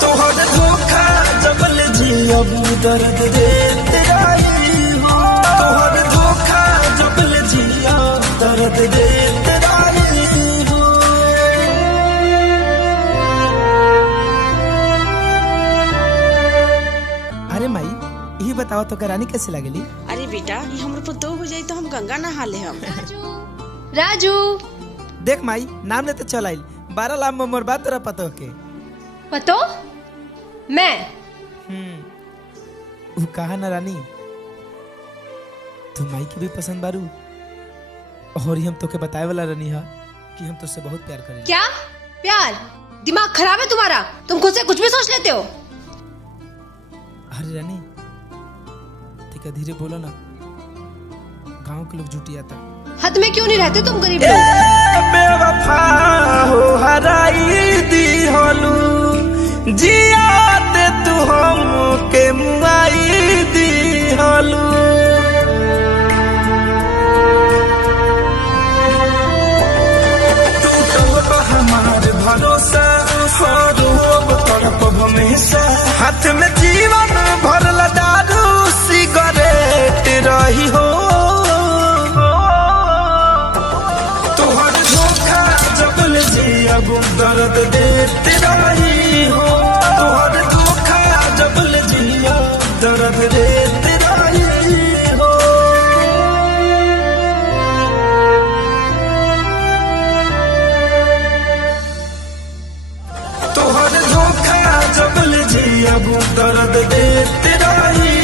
तोहर धोखा जबल जियब दर्द देते रही हो, तोहर धोखा जबल जियब दर्द देते रही हो। अरे माई यही बताओ तो रानी कैसे लगेली? अरे बेटा ये हमरे पर दो हो जाई तो हम गंगा नहा ले हम। राजू देख माई नाम लेते चल आइल 12 लाख में मोर बात तोरा पतो के पतो मैं वो कहा ना रानी तू माई की भी पसंद बारू और हम तो के बताए वाला रानी हा कि हम तुझसे बहुत प्यार करें। क्या प्यार? दिमाग खराब है तुम्हारा, तुम खुद से कुछ भी सोच लेते हो। अरे रानी ठीक है धीरे बोलो ना, गांव के लोग जुटी आता। हद में क्यों नहीं रहते तुम गरीब लोग? बेवफा हो हराई दी होलू जियाते तू हमके मुआई दी होलू। टूटल हमार भरोसा रोब तड़प हमेशा, हाथ में जीवन भरल दारू सिगरेट रही हो। तोहर धोखा जबल जियब दर्द देते रही हो, तोहर धोखा जबल जियब दर्द देते रही हो। तोहर धोखा जबल जियब दर्द देते रही